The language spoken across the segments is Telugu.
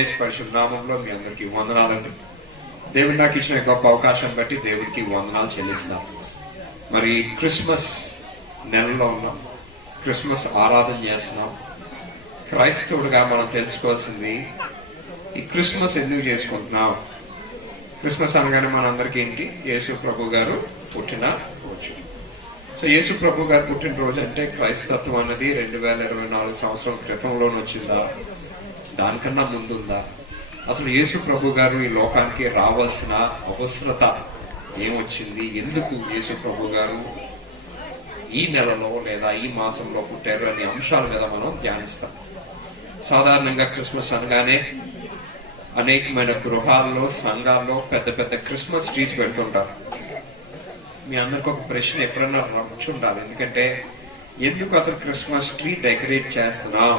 యేసు పరిశుద్ధ నామంలో మీ అందరికీ వందనాలండి. దేవుడు నాకు ఇచ్చిన గొప్ప అవకాశం బట్టి దేవుడికి వందనాలు చెల్లిస్తాం. మరి క్రిస్మస్ నెలలో ఉన్నాం, క్రిస్మస్ ఆరాధన చేస్తున్నాం. క్రైస్తవుడిగా మనం తెలుసుకోవాల్సింది, ఈ క్రిస్మస్ ఎందుకు చేసుకుంటున్నాం? క్రిస్మస్ అనగానే మనందరికీ ఏంటి? యేసు ప్రభు గారు పుట్టిన రోజు. సో యేసు ప్రభు గారు పుట్టినరోజు అంటే క్రైస్తత్వం అన్నది 2024 సంవత్సరం క్రితంలోనే వచ్చిందా, దానికన్నా ముందుందా? అసలు యేసు ప్రభు గారు ఈ లోకానికి రావాల్సిన అవసరత ఏమొచ్చింది? ఎందుకు యేసు ప్రభు గారు ఈ నెలలో లేదా ఈ మాసంలో పుట్టారు అనే అంశాల మీద మనం ధ్యానిస్తాం. సాధారణంగా క్రిస్మస్ అనగానే అనేకమైన గృహాల్లో, సంఘాల్లో పెద్ద పెద్ద క్రిస్మస్ ట్రీస్ పెడుతుంటారు. మీ అందరికి ఒక ప్రశ్న ఎప్పుడన్నా ఉండాలి, ఎందుకంటే ఎందుకు అసలు క్రిస్మస్ ట్రీ డెకరేట్ చేస్తున్నాం?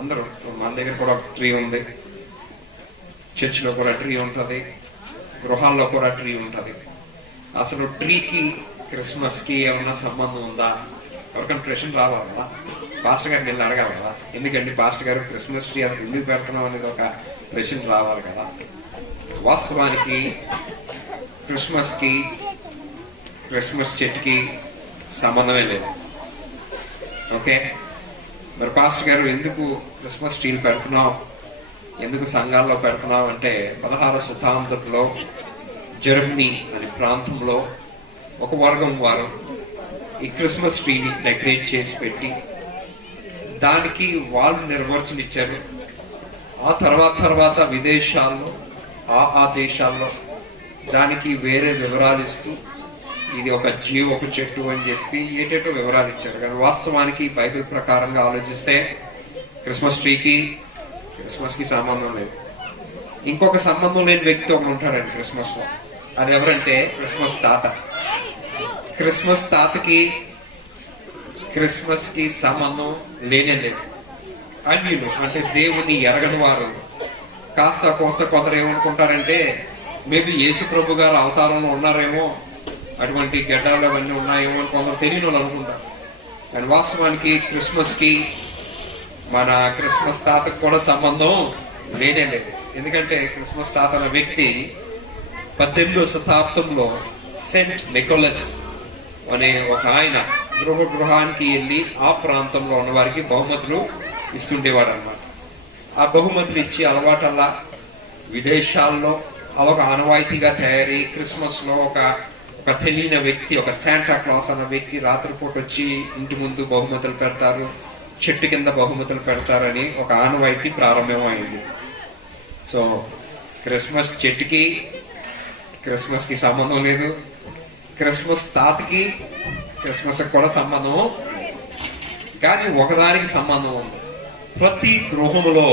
అందరూ, మన దగ్గర కూడా ఒక ట్రీ ఉంది, చర్చిలో కూడా ట్రీ ఉంటుంది, గృహాల్లో కూడా ట్రీ ఉంటుంది. అసలు ట్రీకి క్రిస్మస్ కి ఏమన్నా సంబంధం ఉందా? ఎవరికైనా ప్రశ్న రావాలి కదా, పాస్టర్ గారికి వెళ్ళి అడగాలి కదా, ఎందుకంటే పాస్టర్ గారు క్రిస్మస్ ట్రీ అసలు ఎందుకు పెడుతున్నాం అనేది ఒక ప్రశ్న రావాలి కదా. వాస్తవానికి క్రిస్మస్ కి, క్రిస్మస్ చెట్టుకి సంబంధమే లేదు. ఓకే, మరి పాస్టర్ గారు ఎందుకు క్రిస్మస్ ట్రీలు పెడుతున్నాం, ఎందుకు సంఘాల్లో పెడుతున్నాం అంటే 16వ శతాబ్దంలో జర్మనీ అనే ప్రాంతంలో ఒక వర్గం వారు ఈ క్రిస్మస్ ట్రీని డెకరేట్ చేసి పెట్టి దానికి వాళ్ళు నిర్వచనం ఇచ్చారు. ఆ తర్వాత విదేశాల్లో, ఆ దేశాల్లో దానికి వేరే వివరాలు ఇస్తూ ఇది ఒక జీవపు చెట్టు అని చెప్పి ఏటేటో వివరాలు ఇచ్చారు. కానీ వాస్తవానికి బైబిల్ ప్రకారంగా ఆలోచిస్తే క్రిస్మస్ ట్రీకి, క్రిస్మస్ కి సంబంధం లేదు. ఇంకొక సంబంధం లేని వ్యక్తి ఒకరు ఉంటారండి క్రిస్మస్ లో. అది ఎవరంటే క్రిస్మస్ తాత. క్రిస్మస్ తాతకి క్రిస్మస్ కి సంబంధం లేనే లేదు. అన్యులు అంటే దేవుని ఎరగని వారు కాస్త కోస్త కొందరు ఏమనుకుంటారంటే మేబీ యేసు ప్రభు గారు అవతారంలో ఉన్నారేమో, అటువంటి గడ్డాలు అవన్నీ ఉన్నాయేమో అని కొందరు తెలియని వాళ్ళు అనుకుంటారు. కానీ వాస్తవానికి క్రిస్మస్ కి మన క్రిస్మస్ తాతకు కూడా సంబంధం లేనే లేదు. ఎందుకంటే క్రిస్మస్ తాత అనే వ్యక్తి 18వ శతాబ్దంలో సెంట్ నికోలస్ అనే ఒక ఆయన గృహానికి వెళ్ళి ఆ ప్రాంతంలో ఉన్న వారికి బహుమతులు ఇస్తుండేవాడు అనమాట. ఆ బహుమతులు ఇచ్చి అలవాటల్లా విదేశాల్లో ఒక ఆనవాయితీగా తయారీ క్రిస్మస్ లో ఒక తెలియని వ్యక్తి, ఒక శాంటా క్లాస్ అన్న వ్యక్తి రాత్రిపూట వచ్చి ఇంటి ముందు బహుమతులు పెడతారు, చెట్టు కింద బహుమతులు పెడతారని ఒక ఆనవాయితీ ప్రారంభమైంది. సో క్రిస్మస్ చెట్టుకి, క్రిస్మస్ కి సంబంధం లేదు. క్రిస్మస్ తాతకి, క్రిస్మస్ కూడా సంబంధం, కానీ ఒకదానికి సంబంధం ఉంది. ప్రతి గృహంలో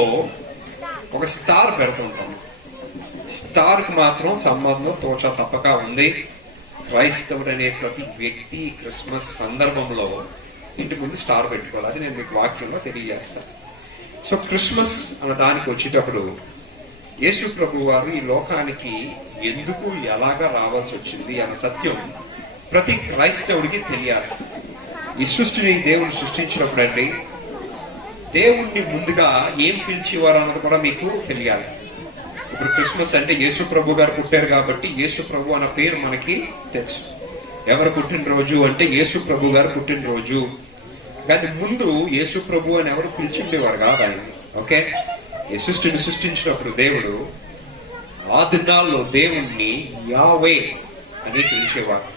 ఒక స్టార్ పెడుతుంటాం. స్టార్ కి మాత్రం సంబంధం తోచ తప్పక ఉంది. క్రైస్తవుడు అనే ప్రతి వ్యక్తి క్రిస్మస్ సందర్భంలో ఇంటి ముందు స్టార్ పెట్టుకోవాలి. అది నేను మీకు వాక్యంలో తెలియజేస్తాను. సో క్రిస్మస్ అన్న దానికి వచ్చేటప్పుడు యేసు ప్రభు వారు ఈ లోకానికి ఎందుకు, ఎలాగా రావాల్సి వచ్చింది అన్న సత్యం ప్రతి క్రైస్తవుడికి తెలియాలి. ఈ సృష్టిని దేవుడు సృష్టించినప్పుడు అండి, దేవుణ్ణి ముందుగా ఏం పిలిచేవారు అన్నది కూడా మీకు తెలియాలి. ఇప్పుడు క్రిస్మస్ అంటే యేసు ప్రభు గారు పుట్టారు కాబట్టి యేసు ప్రభు అన్న పేరు మనకి తెలుసు. ఎవరు పుట్టినరోజు అంటే యేసు ప్రభు గారు పుట్టినరోజు. కానీ ముందు యేసు ప్రభు అని ఎవరు పిలిచిండేవారు కాదు ఆయన. ఓకే, ఈ సృష్టిని సృష్టించినప్పుడు దేవుడు ఆ దినాల్లో దేవుణ్ణి యావే అని పిలిచేవారు.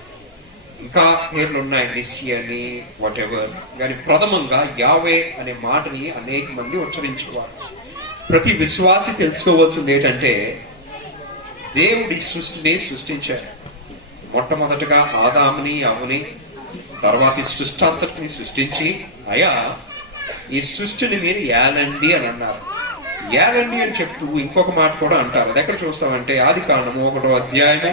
ఇంకా పేర్లు ఉన్నాయి, నిస్సి అని, వాట్ ఎవర్. కానీ ప్రథమంగా యావే అనే మాటని అనేక మంది ఉచ్చరించేవారు. ప్రతి విశ్వాసి తెలుసుకోవాల్సింది ఏంటంటే దేవుడి సృష్టిని సృష్టించారు. మొట్టమొదటగా ఆదాముని, అవ్వని, తర్వాత ఈ సృష్టి అంతటిని సృష్టించి అయా ఈ సృష్టిని మీరు ఏలండి అని అన్నారు. ఏలండి అని చెప్తూ ఇంకొక మాట కూడా అంటారు. అది ఎక్కడ చూస్తామంటే ఆదికాండము 1వ అధ్యాయము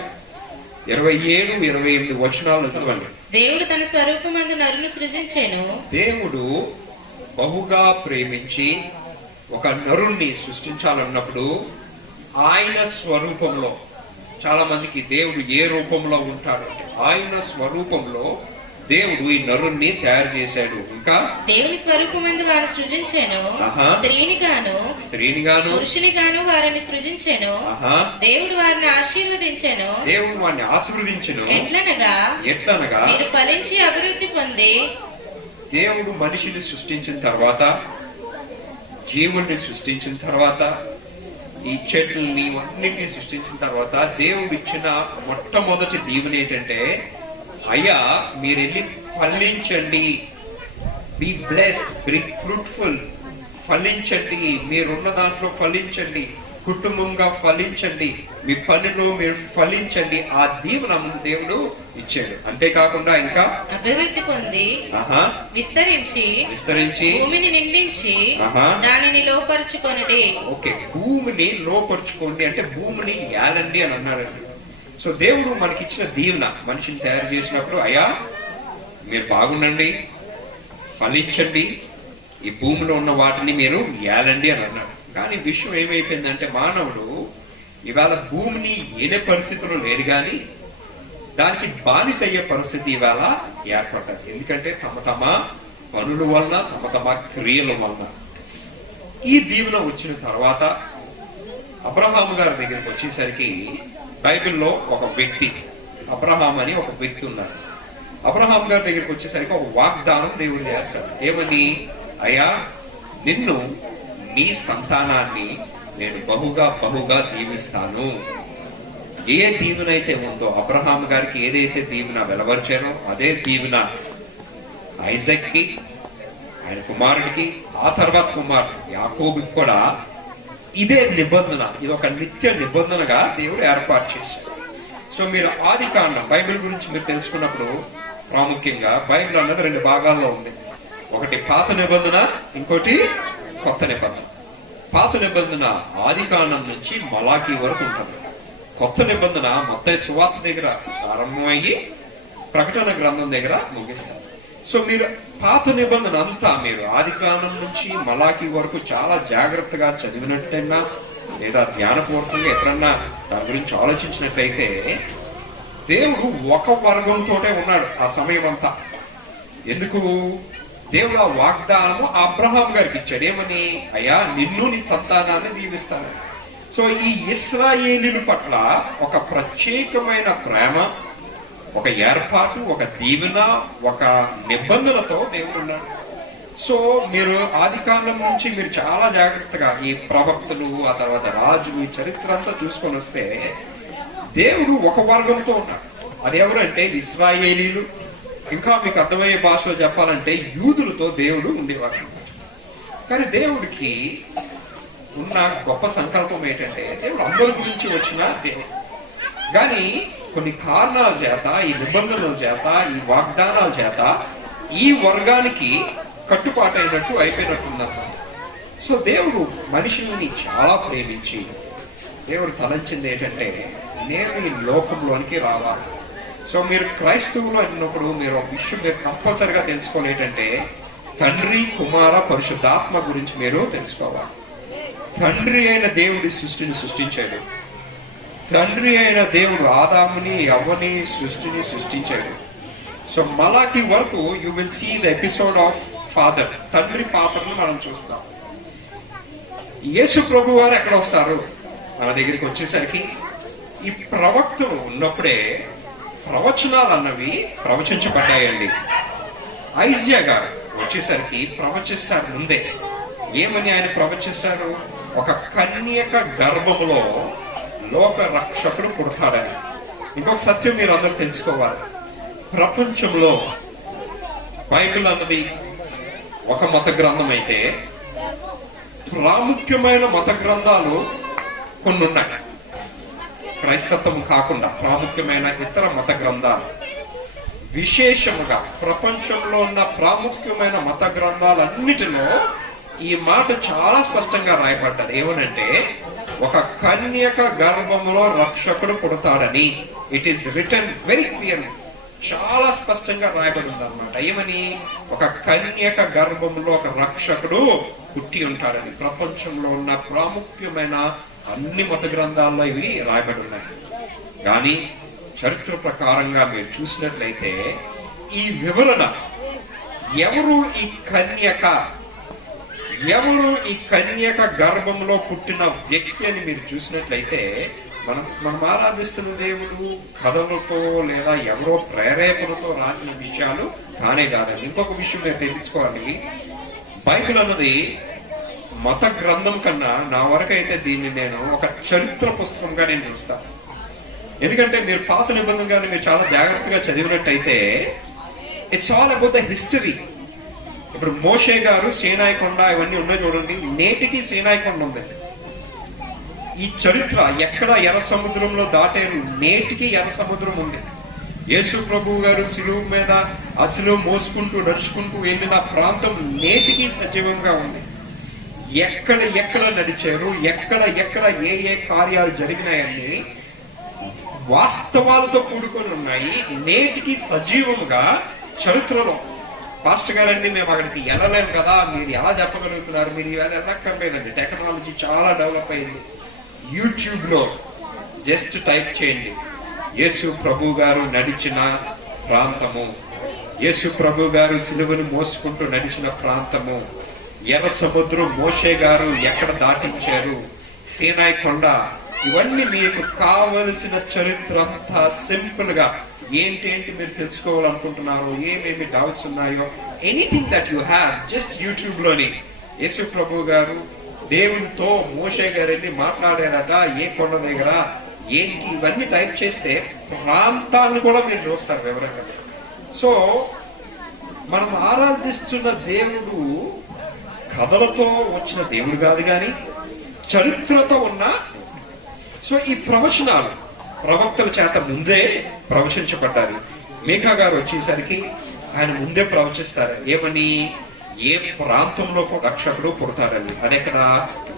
27, 28 వచనాలు చదవండి. దేవుడు తన స్వరూపమందు నరుని సృజించెను. దేవుడు బహుగా ప్రేమించి ఒక నరుణ్ణి సృష్టించాలన్నప్పుడు ఆయన స్వరూపంలో, చాలా మందికి దేవుడు ఏ రూపంలో ఉంటాడు అంటే ఆయన స్వరూపంలో దేవుడు ఈ నరుణ్ణి తయారు చేశాడు. ఇంకా దేవుని స్వరూపమందు వారు సృజించాను. ఆహా. స్త్రీని గాను పురుషుని గాను వారిని సృజించాను. ఆహా. దేవుడు వారిని ఆశీర్వదించాను. దేవుడు వారిని ఆశీర్వదించను. ఎట్లనగా మీరు ఫలించి అభివృద్ధి పొంది. దేవుడు మనిషిని సృష్టించిన తర్వాత, జీవుల్ని సృష్టించిన తర్వాత, ఈ చెట్లని అన్నింటినీ సృష్టించిన తర్వాత దేవుడు ఇచ్చిన మొట్టమొదటి దీవెన ఏంటంటే, అయ్యా మీరు వెళ్ళి ఫలించండి, బి బ్లెస్డ్, బి ఫ్రూట్ఫుల్, ఫలించండి, మీరున్న దాంట్లో ఫలించండి, కుటుంబంగా ఫలించండి, మీ పనిలో మీరు ఫలించండి. ఆ దీవెన దేవుడు ఇచ్చాడు. అంతేకాకుండా ఇంకా అభివృద్ధి పొంది విస్తరించి భూమిని నిండించి దానిని లోపరుచుకొనుడి. ఓకే, భూమిని లోపరుచుకోండి అంటే భూమిని ఏలండి అని అన్నాడండి. సో దేవుడు మనకిచ్చిన దీవెన, మనిషిని తయారు చేసినప్పుడు, అయ్యా మీరు బాగుండండి, ఫలించండి, ఈ భూమిలో ఉన్న వాటిని మీరు ఏలండి అని అన్నాడు. కానీ విషయం ఏమైపోయిందంటే, మానవుడు ఇవాళ భూమిని ఏదే పరిస్థితుల్లో లేడు, కానీ దానికి బానిస అయ్యే పరిస్థితి ఇవాళ ఏర్పడ్డది. ఎందుకంటే తమ తమ పనుల వలన, తమ తమ క్రియల వలన. ఈ దీవెన వచ్చిన తర్వాత అబ్రహాము గారి దగ్గరికి వచ్చేసరికి, బైబిల్లో ఒక వ్యక్తి అబ్రహాం అని ఒక వ్యక్తి ఉన్నాడు. అబ్రహాం గారి దగ్గరికి వచ్చేసరికి ఒక వాగ్దానం దేవుడు చేస్తాడు. ఏమని? అయ్యా నిన్ను, నీ సంతానాన్ని నేను బహుగా బహుగా దీవిస్తాను. ఏ దీవెన అయితే ఉందో, అబ్రహాం గారికి ఏదైతే దీవెన వెలవర్చానో అదే దీవెన ఐజక్ కి, ఆయన కుమారుడికి, ఆ తర్వాత కుమారుడు యాకోబుకి కూడా ఇదే నిబంధన. ఇది ఒక నిత్య నిబంధనగా దేవుడు ఏర్పాటు చేశాడు. సో మీరు ఆది కాండం, బైబిల్ గురించి మీరు తెలుసుకున్నప్పుడు ప్రాముఖ్యంగా బైబిల్ అన్నది 2 భాగాల్లో ఉంది. ఒకటి పాత నిబంధన, ఇంకోటి కొత్త నిబంధన. పాత నిబంధన ఆది కాండం నుంచి మలాకీ వరకు ఉంటుంది. కొత్త నిబంధన మత్తయి సువార్త దగ్గర ప్రారంభమయ్యి ప్రకటన గ్రంథం దగ్గర ముగిస్తారు. సో మీరు పాత నిబంధన అంతా మీరు ఆది కాండం నుంచి మలాకీ వరకు చాలా జాగ్రత్తగా చదివినట్టయినా, లేదా ధ్యానపూర్వకంగా ఎప్పుడన్నా దాని గురించి ఆలోచించినట్లయితే, దేవుడు ఒక వర్గంతోటే ఉన్నాడు ఆ సమయం అంతా. ఎందుకు? దేవుడు ఆ వాగ్దానము అబ్రహాం గారికి ఇచ్చాడు. ఏమని? అయ్యా నిన్ను, నీ సంతానాన్ని దీవిస్తాను. సో ఈ ఇశ్రాయేలీల పట్ల ఒక ప్రత్యేకమైన ప్రేమ, ఒక ఏర్పాటు, ఒక దీవెన, ఒక నిబంధనతో దేవుడు ఉన్నాడు. సో మీరు ఆది కాండం నుంచి మీరు చాలా జాగ్రత్తగా ఈ ప్రవక్తలు, ఆ తర్వాత రాజులు, ఈ చరిత్ర అంతా చూసుకొని వస్తే దేవుడు ఒక వర్గంతో ఉన్నాడు. అది ఎవరంటే ఇశ్రాయేలీలు. ఇంకా మీకు అర్థమయ్యే భాషలో చెప్పాలంటే యూదులతో దేవుడు ఉండేవాడు. కానీ దేవుడికి ఉన్న గొప్ప సంకల్పం ఏంటంటే, దేవుడు అందరి గురించి వచ్చిన దేవుడు. కానీ కొన్ని కారణాల చేత, ఈ నిబంధనల చేత, ఈ వాగ్దానాల చేత ఈ వర్గానికి కట్టుబాటు అయిపోయినట్టున్నారు. సో దేవుడు మనిషిని చాలా ప్రేమించి, దేవుడు తలంచింది ఏంటంటే, నేను ఈ లోకంలోనికి రావాలి. సో మీరు క్రైస్తవులు అన్నప్పుడు మీరు ఒక విషయం మీరు కంపల్సరిగా తెలుసుకోవాలి ఏంటంటే, తండ్రి, కుమార, పరిశుద్ధాత్మ గురించి మీరు తెలుసుకోవాలి. తండ్రి అయిన దేవుడి సృష్టిని సృష్టించాడు. తండ్రి అయిన దేవుడు ఆదాముని, అవ్వని సృష్టిని సృష్టించాడు. సో మలాకి వరకు you will see the episode of father, తండ్రి పాత్రను మనం చూస్తాం. యేసు ప్రభు వారు ఎక్కడ వస్తారు? మన దగ్గరికి వచ్చేసరికి ఈ ప్రవక్తలు ఉన్నప్పుడే ప్రవచనాలు అన్నవి ప్రవచించబడ్డాయండి. ఐజియా గారు వచ్చేసరికి ప్రవచిస్తారు ముందే. ఏమని ఆయన ప్రవచిస్తారు? ఒక కన్యక గర్భములో లోక రక్షకుడు పుడతాడని. ఇంకొక సత్యం మీరు అందరూ తెలుసుకోవాలి. ప్రపంచంలో బైబిల్ అన్నది ఒక మత గ్రంథం అయితే, ప్రాముఖ్యమైన మత గ్రంథాలు కొన్ని ఉన్నాయి. క్రైస్తత్వం కాకుండా ప్రాముఖ్యమైన ఇతర మత గ్రంథాలు, విశేషముగా ప్రపంచంలో ఉన్న ప్రాముఖ్యమైన మత గ్రంథాలన్నిటిలో ఈ మాట చాలా స్పష్టంగా రాయబడ్డది. ఏమనంటే, ఒక కన్యక గర్భములో రక్షకుడు పుడతాడని. It is written very clear, చాలా స్పష్టంగా రాయబడింది అనమాట. ఏమని? ఒక కన్యక గర్భంలో ఒక రక్షకుడు పుట్టి ఉంటాడని. ప్రపంచంలో ఉన్న ప్రాముఖ్యమైన అన్ని మత గ్రంథాల్లో ఇవి రాయబడి ఉన్నాయి. కానీ చరిత్ర ప్రకారంగా మీరు చూసినట్లయితే ఈ వివరణ, ఎవరు ఈ కన్యక, ఎవరు ఈ కన్యక గర్భంలో పుట్టిన వ్యక్తి అని మీరు చూసినట్లయితే మనం ఆరాధిస్తున్న దేవుడు కథలతో లేదా ఎవరో ప్రేరేపణతో రాసిన విషయాలు కానే కాదండి. ఇంకొక విషయం నేను తెలుసుకోవాలి, బైబిల్ అన్నది మత గ్రంథం కన్నా నా వరకు అయితే దీన్ని నేను ఒక చరిత్ర పుస్తకంగా నేను చూస్తాను. ఎందుకంటే మీరు పాత నిబంధన కానీ మీరు చాలా జాగ్రత్తగా చదివినట్టయితే it's all about the history. ఇప్పుడు మోషే గారు సీనాయి కొండ ఇవన్నీ ఉన్నాయి చూడండి, నేటికి సీనాయి కొండ ఉంది. ఈ చరిత్ర ఎక్కడ ఎర్ర సముద్రంలో దాటారు, నేటికి ఎర్ర సముద్రం ఉంది. యేసు ప్రభు గారు సిలువు మీద ఆ సిలువు మోసుకుంటూ నడుచుకుంటూ వెళ్ళిన ప్రాంతం నేటికి సజీవంగా ఉంది. ఎక్కడ నడిచారు, ఎక్కడ ఏ కార్యాలు జరిగినాయని వాస్తవాలతో కూడుకొని ఉన్నాయి, నేటికి సజీవంగా చరిత్రలో. పాస్టర్ గారండి మేము అక్కడికి వెళ్ళలేము కదా, మీరు ఎలా చెప్పగలుగుతున్నారు, మీరు ఇవాళ వెళ్ళక్కర్లేదండి, టెక్నాలజీ చాలా డెవలప్ అయింది. యూట్యూబ్ లో జస్ట్ టైప్ చేయండి యేసు ప్రభు గారు నడిచిన ప్రాంతము, యేసు ప్రభు గారు సిలువను మోసుకుంటూ నడిచిన ప్రాంతము, ఎర్ర సముద్రం మోషే గారు ఎక్కడ దాటించారు, సీనాయి కొండ, ఇవన్నీ మీకు కావలసిన చరిత్ర అంతా సింపుల్ గా ఏంటి మీరు తెలుసుకోవాలనుకుంటున్నారో, ఏమేమి డౌట్స్ ఉన్నాయో, anything that you have, just YouTube లోని యేసు ప్రభు గారు దేవునితో మోషే గారు వెళ్ళి మాట్లాడారట ఏ కొండ దగ్గర ఏంటి, ఇవన్నీ టైప్ చేస్తే ప్రాంతాలను కూడా మీరు చూస్తారు వివరంగా. సో మనం ఆరాధిస్తున్న దేవుడు కథలతో వచ్చిన దేవుడు కాదు కానీ చరిత్రతో ఉన్న. సో ఈ ప్రవచనాలు ప్రవక్తల చేత ముందే ప్రవచించబడ్డారు. మీకా గారు వచ్చేసరికి ఆయన ముందే ప్రవచిస్తారు ఏమని, ఏ ప్రాంతంలో రక్షకుడు పుడతారని, అదెక్కడ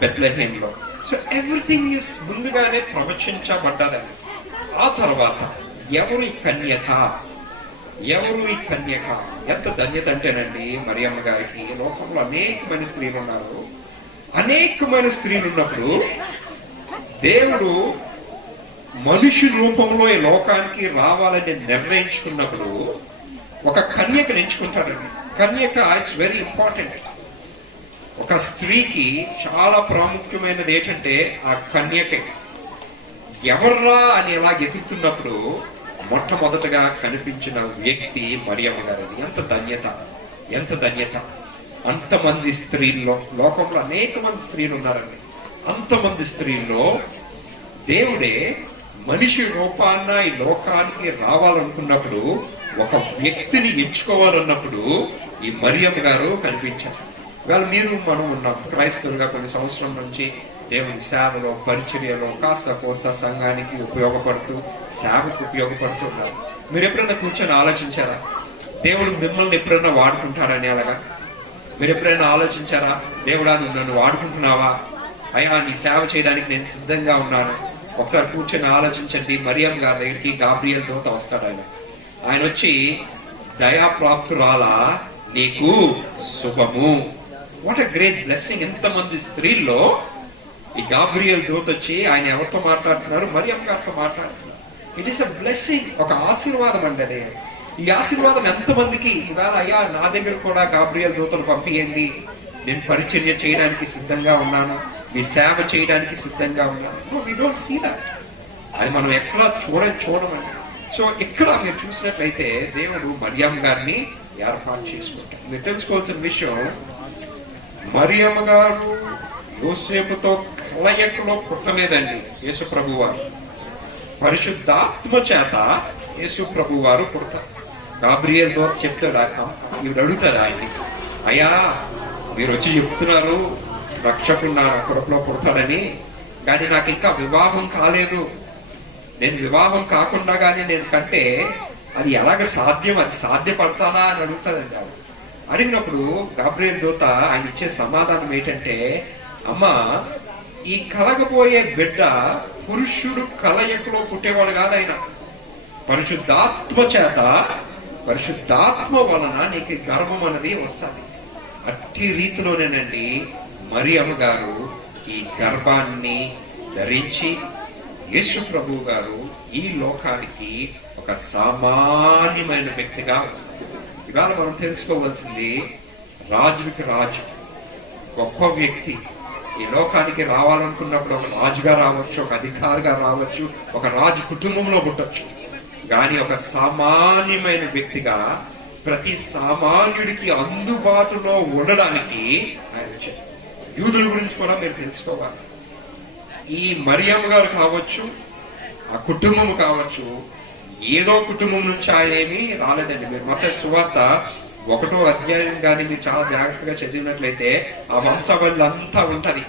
బెత్లెహేంలో. సో ఎవ్రీథింగ్ ఇస్ ముందుగానే ప్రవచించబడ్డదని. ఆ తర్వాత ఎవరు ఈ కన్యక, ఎవరు ఈ కన్యక, ఎంత ధన్యత అంటేనండి మరియమ్మ గారికి. లోకంలో అనేకమైన స్త్రీలు ఉన్నారు, అనేకమైన స్త్రీలు ఉన్నప్పుడు దేవుడు మనిషి రూపంలో ఈ లోకానికి రావాలని నిర్ణయించుకున్నప్పుడు ఒక కన్యకను ఎంచుకుంటాడండి. కన్యక ఇట్స్ వెరీ ఇంపార్టెంట్. ఒక స్త్రీకి చాలా ప్రాముఖ్యమైనది ఏంటంటే ఆ కన్యక ఎవర్రా అని ఇలా ఎదుగుతున్నప్పుడు మొట్టమొదటగా కనిపించిన వ్యక్తి మరియమ్మ గారిది. ఎంత ధన్యత, ఎంత ధన్యత. అంతమంది స్త్రీల్లో, లోకంలో అనేక మంది స్త్రీలు ఉన్నారండి, అంతమంది స్త్రీల్లో దేవుడే మనిషి రూపాన్న ఈ లోకానికి రావాలనుకున్నప్పుడు, ఒక వ్యక్తిని ఎంచుకోవాలన్నప్పుడు ఈ మరియమ్మ గారు కనిపించారు. ఇవాళ మనం ఉన్నాం క్రైస్తవులుగా కొన్ని సంవత్సరం నుంచి దేవుని సేవలో, పరిచర్యలో కాస్త కోస్త సంఘానికి ఉపయోగపడుతూ, సేవకు ఉపయోగపడుతూ ఉన్నారు. మీరు ఎప్పుడైనా కూర్చొని ఆలోచించారా దేవుడు మిమ్మల్ని ఎప్పుడైనా వాడుకుంటారని? అలాగా మీరు ఎప్పుడైనా ఆలోచించారా, దేవుడా నువ్వు నన్ను వాడుకుంటున్నావా, అయ్యా నీ సేవ చేయడానికి నేను సిద్ధంగా ఉన్నాను? ఒకసారి కూర్చొని ఆలోచించండి. మరియమ్మ గారి దగ్గరికి గాబ్రియల్ దూత వస్తాడు. ఆయన వచ్చి దయాప్రాప్తురాలా నీకు శుభము. What a great blessing. ఎంతమంది స్త్రీల్లో ఈ గాబ్రియల్ దూత వచ్చి ఆయన ఎవరితో మాట్లాడుతున్నారు? మరియమ్మ గారితో మాట్లాడుతున్నారు. ఇట్ ఈస్ అ బ్లెస్సింగ్, ఒక ఆశీర్వాదం అండి అది. ఈ ఆశీర్వాదం ఎంతమందికి ఇవాళ, అయ్యా నా దగ్గర కూడా గాబ్రియల్ దూతను పంపియండి, నేను పరిచర్య చేయడానికి సిద్ధంగా ఉన్నాను, మీ సేవ చేయడానికి సిద్ధంగా ఉన్నాను. We don't see that. అది మనం ఎక్కడ చూడమండి. సో ఇక్కడ మీరు చూసినట్లయితే దేవుడు మరియమ్మ గారిని ఏర్పాటు చేసుకుంటారు. మీరు తెలుసుకోవాల్సిన విషయం, మరియమ్మ గారు యోసేపుతో కలయికలో పుట్టలేదండి యేసు ప్రభు వారు. పరిశుద్ధాత్మ చేత యేసు ప్రభు వారు పుడతారు. గాబ్రియల్ దూత చెప్తాడు, ఇవి అడుగుతారు ఆయన్ని, అయ్యా మీరు వచ్చి చెప్తున్నారు రక్షకుడు నా కడుపులో పుడతాడని, కానీ నాకు ఇంకా వివాహం కాలేదు, నేను వివాహం కాకుండా కానీ నేను కంటే అది ఎలాగ సాధ్యం, అది సాధ్యపడతానా అని అడుగుతాడండి ఆవిడ. అడిగినప్పుడు గాబ్రియల్ దూత ఆయన ఇచ్చే సమాధానం ఏంటంటే, అమ్మా ఈ కలగబోయే బిడ్డ పురుషుడు కలయికలో పుట్టేవాడు కాదు, ఆయన పరిశుద్ధాత్మ చేత, పరిశుద్ధాత్మ వలన నీకు గర్భం అనేది వస్తుంది. అట్టి రీతిలోనేనండి మరియమ్మ గారు ఈ గర్భాన్ని ధరించి యేసు ప్రభు గారు ఈ లోకానికి ఒక సామాన్యమైన వ్యక్తిగా వస్తాడు. ఇవాళ మనం తెలుసుకోవాల్సింది రాజుకి రాజు, గొప్ప వ్యక్తి ఈ లోకానికి రావాలనుకున్నప్పుడు ఒక రాజుగా రావచ్చు, ఒక అధికారిగా రావచ్చు, ఒక రాజు కుటుంబంలో పుట్టొచ్చు. కానీ ఒక సామాన్యమైన వ్యక్తిగా ప్రతి సామాన్యుడికి అందుబాటులో ఉండడానికి ఆయన వచ్చారు. యూదుల గురించి కూడా మీరు తెలుసుకోవాలి. ఈ మరియమ్మ గారు కావచ్చు, ఆ కుటుంబం కావచ్చు, ఏదో కుటుంబం నుంచి ఆయన ఏమీ రాలేదండి. మీరు మత్తయి సువార్త 1వ అధ్యాయం కానీ మీరు చాలా జాగ్రత్తగా చదివినట్లయితే ఆ వంశావళి అంతా ఉంటది.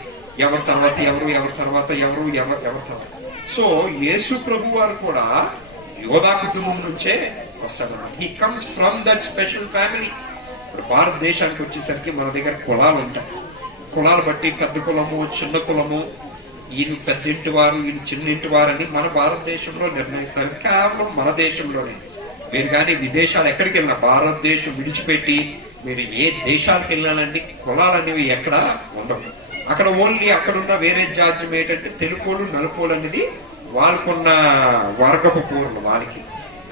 ఎవరి తర్వాత ఎవరు, ఎవరి తర్వాత ఎవరు, ఎవరి తర్వాత. సో యేసు ప్రభు వారు కూడా యోధా కుటుంబం నుంచే వస్తాడు. He comes from that special family. ఇప్పుడు భారతదేశానికి వచ్చేసరికి మన దగ్గర కులాలు ఉంటాయి. కులాలు బట్టి పెద్ద కులము, చిన్న కులము, ఈయన పెద్దింటి వారు, ఈయన చిన్నింటి వారు అని మన భారతదేశంలో నిర్ణయిస్తారు. కేవలం మన దేశంలోనే. మీరు కానీ విదేశాలు ఎక్కడికి వెళ్ళినా, భారతదేశం విడిచిపెట్టి మీరు ఏ దేశాలకు వెళ్ళాలండి, కులాలు అనేవి ఎక్కడ ఉండవు. అక్కడ ఓన్లీ అక్కడున్న వేరే జాడ్యం ఏంటంటే తెలుకోలు నలుకోలు అనేది వాళ్ళకున్న వర్గపు పూర్లు వాళ్ళకి.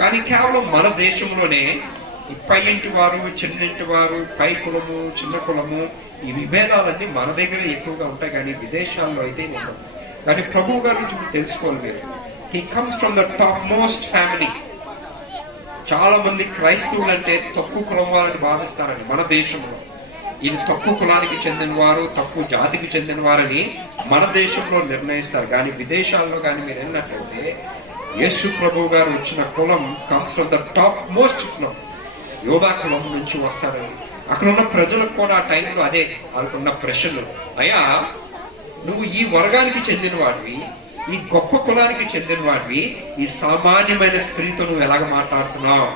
కానీ కేవలం మన దేశంలోనే ఈ పై ఇంటి వారు, చిన్నింటి వారు, పై కులము, చిన్న కులము, ఈ విభేదాలన్నీ మన దగ్గర ఎక్కువగా ఉంటాయి. కానీ విదేశాల్లో అయితే ఉండవు. కానీ ప్రభువు గారి నుంచి మీరు తెలుసుకోవాలి. మీరు he comes from the top most family. చాలా మంది క్రైస్తవులు అంటే తక్కువ కులం వారని భావిస్తారని మన దేశంలో. ఈయన తక్కువ కులానికి చెందిన వారు, తక్కువ జాతికి చెందిన వారని మన దేశంలో నిర్ణయిస్తారు. కానీ విదేశాల్లో కానీ మీరు వెళ్ళినట్లయితే యేసు ప్రభు గారు వచ్చిన కులం comes from the top most కులం, యోధా కులం నుంచి వస్తారని. అక్కడ ఉన్న ప్రజలకు కూడా ఆ టైంలో అదే వాళ్ళకున్న ప్రశ్నలు, అయ్యా నువ్వు ఈ వర్గానికి చెందిన వాడివి, ఈ గొప్ప కులానికి చెందిన వాడివి, ఈ సామాన్యమైన స్త్రీతో నువ్వు ఎలాగ మాట్లాడుతున్నావు,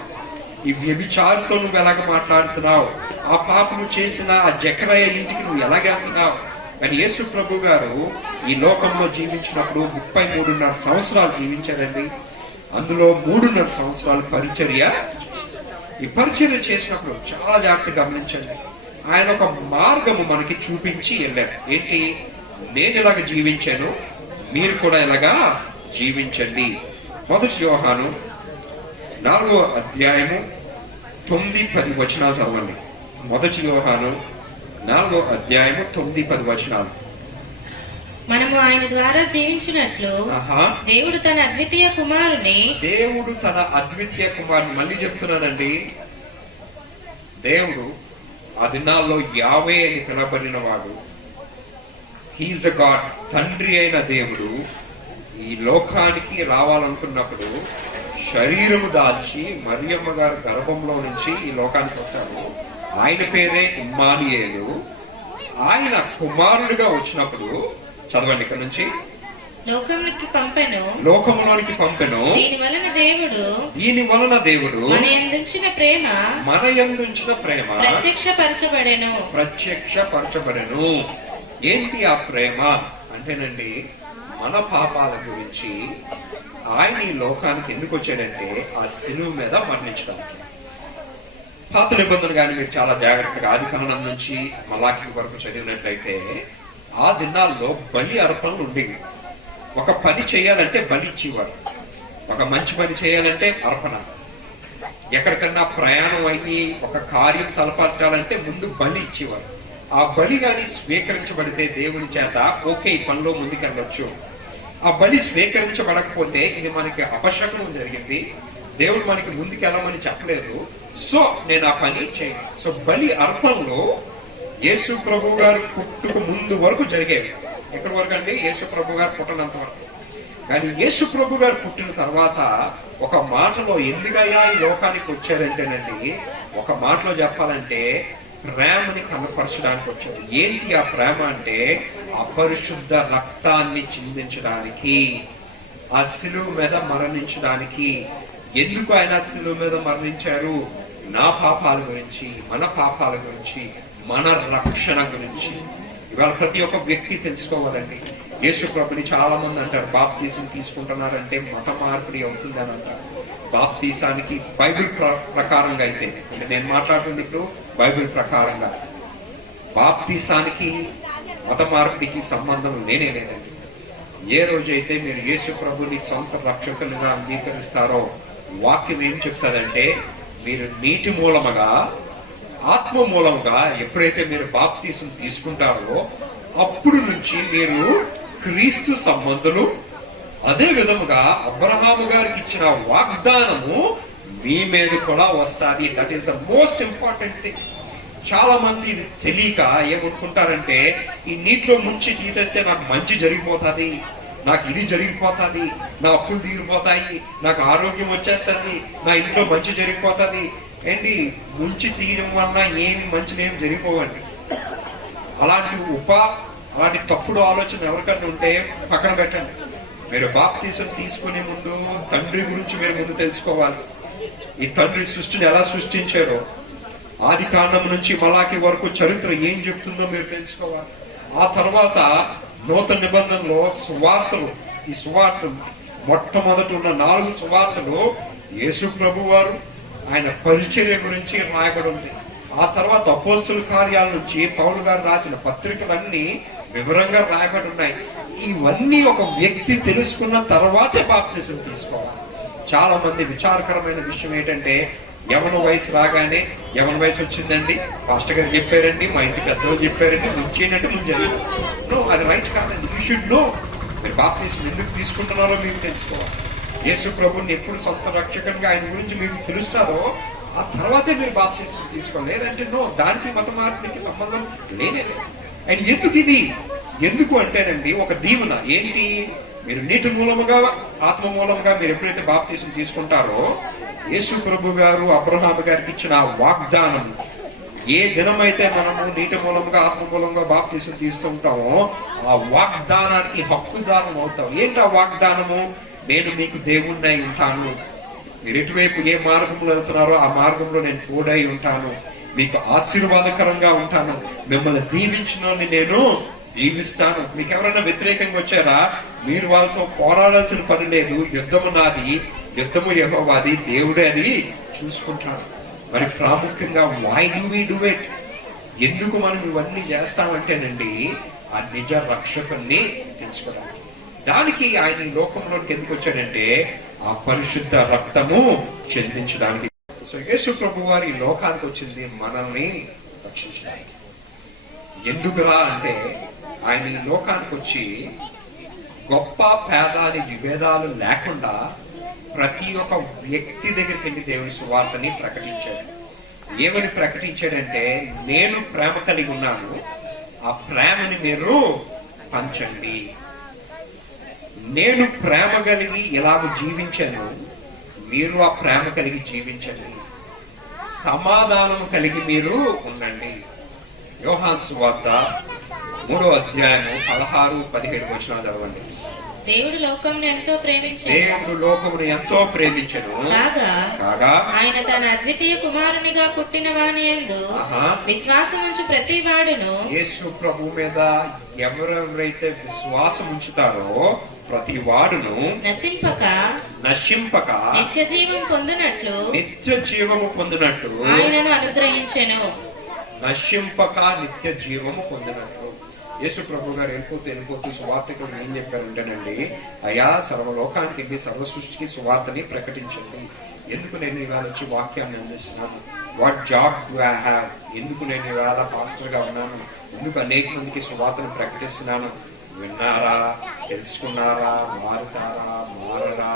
ఈ వ్యభిచారితో నువ్వు ఎలాగ మాట్లాడుతున్నావు, ఆ పాపను చేసిన ఆ జకరయ్య ఇంటికి నువ్వు ఎలాగెళ్తున్నావు. కానీ యేసు ప్రభు గారు ఈ లోకంలో జీవించినప్పుడు 33.5 సంవత్సరాలు జీవించారండి. అందులో 3.5 సంవత్సరాలు పరిచర్య. ఈ పరిచర్య చేసినప్పుడు చాలా జాగ్రత్తగా గమనించండి. ఆయన ఒక మార్గము మనకి చూపించి వెళ్ళారు. ఏంటి? నేను ఇలాగ జీవించాను, మీరు కూడా ఇలాగా జీవించండి. 1 యోహాను 4వ అధ్యాయము 9-10 వచనాలు చదవండి. 1 యోహాను 4వ అధ్యాయము 9-10 వచనాలు. మనము ఆయన ద్వారా జీవించినట్లు దేవుడు తన అద్వితీయ కుమారుని మళ్ళీ చెప్తున్నానండి. దేవుడు ఆ దినాల్లో యావే అని పిలవబడిన వాడు, హీఈస్ ద గాడ్, తండ్రి అయిన దేవుడు ఈ లోకానికి రావాలనుకున్నప్పుడు శరీరము దాల్చి మరియమ్మ గారి గర్భంలో నుంచి ఈ లోకానికి వస్తాడు. ఆయన పేరే ఇమ్మానుయేలు. ఆయన కుమారుడిగా వచ్చినప్పుడు చదవండి ఇక్కడ నుంచి, లోకంలోనికి పంపెను. దీని వలన దేవుడు మన యందుంచిన ప్రేమ ప్రత్యక్షపరచబడెను. ఏంటి ఆ ప్రేమ అంటేనండి, మన పాపాల గురించి ఆయన ఈ లోకానికి ఎందుకు వచ్చాడంటే ఆ శిలువ మీద మరణించడానికి. పాత నిబంధన కానీ మీరు చాలా జాగ్రత్తగా ఆదికాండం నుంచి మలాఖీ వరకు చదివినట్లయితే ఆ దినాల్లో బలి అర్పణలు ఉండేవి. ఒక పని చేయాలంటే బలి ఇచ్చేవారు. ఒక మంచి పని చేయాలంటే అర్పణ. ఎక్కడికన్నా ప్రయాణం అయ్యి ఒక కార్యం తలపరచాలంటే ముందు బలి ఇచ్చేవారు. ఆ బలి గాని స్వీకరించబడితే దేవుని చేత ఓకే ఈ పనిలో ముందుకెళ్ళొచ్చు. ఆ బలి స్వీకరించబడకపోతే ఇది మనకి అపశకనం జరిగింది, దేవుడు మనకి ముందుకెళ్ళమని చెప్పలేదు, సో నేను ఆ పని చేయను. సో బలి అర్పణలో యేసు ప్రభు గారు పుట్టుకు ముందు వరకు జరిగేవి. ఎక్కడి వరకు అండి? యేసు ప్రభు గారు పుట్టినంత వరకు. కానీ యేసు ప్రభు గారు పుట్టిన తర్వాత ఒక మాటలో ఎందుకయ్యా ఈ లోకానికి వచ్చారంటేనండి, ఒక మాటలో చెప్పాలంటే ప్రేమని కనపరచడానికి వచ్చారు. ఏంటి ఆ ప్రేమ అంటే అపరిశుద్ధ రక్తాన్ని చిందించడానికి, ఆ శిలువ మీద మరణించడానికి. ఎందుకు ఆయన శిలువ మీద మరణించారు? నా పాపాల గురించి, మన పాపాల గురించి, మన రక్షణ గురించి. ఇవాళ ప్రతి ఒక్క వ్యక్తి తెలుసుకోవాలండి. యేసు ప్రభుని చాలా మంది అంటారు బాప్తీసం తీసుకుంటున్నారంటే మత మార్పిడి అవుతుంది అని అంటారు. బాప్తీసానికి బైబిల్ ప్రకారంగా అయితే, అంటే నేను మాట్లాడుతుంది ఇప్పుడు బైబిల్ ప్రకారంగా, బాప్తీసానికి మత మార్పిడికి సంబంధం లేనే లేదండి. ఏ రోజైతే మీరు యేసు ప్రభుని సొంత రక్షకులుగా అంగీకరిస్తారో, వాక్యం ఏం చెప్తాదంటే మీరు నీటి మూలముగా ఆత్మ మూలముగా ఎప్పుడైతే మీరు బాప్తీసం తీసుకుంటారో అప్పుడు నుంచి మీరు క్రీస్తు సంబంధులు. అదే విధముగా అబ్రహాము గారికి ఇచ్చిన వాగ్దానము మీ మీద కూడా వస్తుంది. That is the most important thing. చాలా మంది ఇది తెలియక ఏమనుకుంటారంటే ఈ నీటిలో ముంచి తీసేస్తే నాకు మంచి జరిగిపోతుంది, నాకు ఇది జరిగిపోతుంది, నా అప్పులు తీరిపోతాయి, నాకు ఆరోగ్యం వచ్చేస్తుంది, నా ఇంట్లో మంచి జరిగిపోతుంది. ఏంటి ముంచి తీయడం వల్ల ఏమి మంచినేమి జరిగిపోవండి. అలాంటి తప్పుడు ఆలోచన ఎవరికన్నా ఉంటే పక్కన పెట్టండి. మీరు బాప్తీసం తీసుకునే ముందు తండ్రి గురించి మీరు ముందు తెలుసుకోవాలి. ఈ తండ్రి సృష్టిని ఎలా సృష్టించారో, ఆది కాండం నుంచి మలాకి వరకు చరిత్ర ఏం చెప్తుందో మీరు తెలుసుకోవాలి. ఆ తర్వాత నూతన నిబంధనలో సువార్తలు, ఈ సువార్తలు మొట్టమొదటి ఉన్న 4 సువార్తలు యేసు ప్రభు వారు ఆయన పరిచర్య గురించి రాయబడి ఉంది. ఆ తర్వాత అపోస్తుల కార్యాల నుంచి పౌలు గారు రాసిన పత్రికలన్నీ వివరంగా రాయబడి ఉన్నాయి. ఇవన్నీ ఒక వ్యక్తి తెలుసుకున్న తర్వాతే బాప్తిజం తీసుకోవాలి. చాలా మంది విచారకరమైన విషయం ఏంటంటే యవన వయసు రాగానే యవన వయసు వచ్చిందండి, పాస్టర్ గారు చెప్పారండి, మా ఇంటి పెద్దలు చెప్పారండి, ముంచేయండి ముంచేయండి. నో, అది రైట్ కాదండి. You should know. మీరు బాప్తిజం ఎందుకు తీసుకుంటున్నారో మీకు తెలుసుకోవాలి. యేసు ప్రభుని ఎప్పుడు సొంత రక్షకంగా ఆయన గురించి మీకు తెలుస్తారో ఆ తర్వాతే మీరు బాప్తిజం తీసుకోవాలి. లేదంటే నో, దానికి మత మార్పుకి సంబంధం లేనేలేదు. అండ్ ఎందుకు ఇది? ఎందుకు అంటేనండి ఒక దీవెన. ఏంటి? మీరు నీటి మూలముగా ఆత్మ మూలముగా మీరు ఎప్పుడైతే బాప్తిజం తీసుకుంటారో యేసు ప్రభు గారు అబ్రహాము గారికి ఇచ్చిన వాగ్దానం, ఏ దినమైతే మనము నీటి మూలంగా ఆత్మ మూలంగా బాప్తిజం తీసుకుంటామో ఆ వాగ్దానానికి హక్కుదారం అవుతాం. ఏంటి ఆ వాగ్దానము? నేను మీకు దేవుణ్ణి ఉంటాను, మీరు ఎటువైపు ఏ మార్గంలో వెళ్తున్నారో ఆ మార్గంలో నేను తోడై ఉంటాను, మీకు ఆశీర్వాదకరంగా ఉంటాను, మిమ్మల్ని దీవించిన నేను దీవిస్తాను. మీకు ఎవరైనా వ్యతిరేకంగా వచ్చారా? మీరు వాళ్ళతో పోరాడాల్సిన పని లేదు. యుద్ధము నాది, యుద్ధము యెహోవాది, దేవుడే అది చూసుకుంటాడు. మరి ప్రాముఖ్యంగా why do we do it? ఎందుకు మనం ఇవన్నీ చేస్తామంటేనండి ఆ నిజ రక్షకుని తెలుసుకోవడానికి. దానికి ఆయన ఈ లోకంలోకి ఎందుకు వచ్చాడంటే ఆ పరిశుద్ధ రక్తము చెందించడానికి. సో యేసు ప్రభు వారు ఈ లోకానికి వచ్చింది మనల్ని రక్షించడానికి. ఎందుకురా అంటే ఆయన ఈ లోకానికి వచ్చి గొప్ప పేద అని విభేదాలు లేకుండా ప్రతి ఒక్క వ్యక్తి దగ్గరికి వెళ్ళి దేవుని సువార్తని ప్రకటించాడు. ఏమని ప్రకటించాడంటే నేను ప్రేమ కలిగి ఉన్నాను, ఆ ప్రేమని మీరు పంచండి. నేను ప్రేమ కలిగి ఇలాగ జీవించాను, మీరు ఆ ప్రేమ కలిగి జీవించండి. సమాధానం కలిగి మీరు ఉండండి. యోహాను సువార్త 3వ అధ్యాయము 16-17 వచనాలు చదవండి. దేవుడు లోకమును ఎంతో ప్రేమించెను, దేవుడు లోకమును ఎంతో ప్రేమించెను కాగా ఆయన తన అద్వితీయ కుమారునిగా పుట్టిన వాని యందు విశ్వాసముంచు ప్రతి వాడును. యేసు ప్రభు మీద ఎవరెవరైతే విశ్వాసం ఉంచుతారో ప్రతి వాడును నశింపక నిత్య జీవం పొందినట్లు ఆయనను అనుగ్రహించెను. నశింపక నిత్య జీవము పొందినట్లు. యేసు ప్రభు గారు వెళ్ళిపోతూ సువార్తకుడు ఏం చెప్పారంటేనండి, అయా సర్వలోకానికి వెళ్ళి సర్వ సృష్టికి సువార్తని ప్రకటించండి. ఎందుకు నేను ఇవాళ వచ్చి వాక్యాన్ని అందిస్తున్నాను? What job do I have? ఎందుకు నేను ఇవాళ పాస్టర్ గా ఉన్నాను? ఎందుకు అనేక మందికి సువార్తను ప్రకటిస్తున్నాను? విన్నారా? తెలుసుకున్నారా? మారుతారా? మారరా?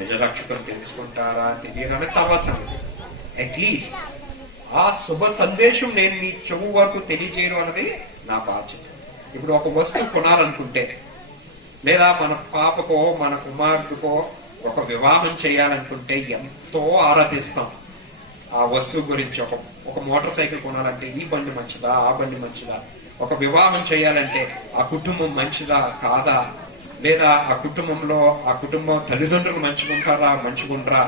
నిజరక్షకులు తెలుసుకుంటారా? తెలియరా? తర్వాత అట్లీస్ట్ ఆ శుభ సందేశం నేను మీ చెవు వరకు తెలియజేయడం అనేది నా బాధ్యత. ఇప్పుడు ఒక వస్తువు కొనాలనుకుంటే, లేదా మన పాపకో మన కుమార్తెకో ఒక వివాహం చేయాలనుకుంటే ఎంతో ఆరాధిస్తాం ఆ వస్తువు గురించి. ఒక మోటార్ సైకిల్ కొనాలంటే ఈ బండి మంచిదా, ఆ బండి మంచిదా? ఒక వివాహం చేయాలంటే ఆ కుటుంబం మంచిదా కాదా, లేదా ఆ కుటుంబం తల్లిదండ్రులు మంచిగుంటారా మంచిగుండరా?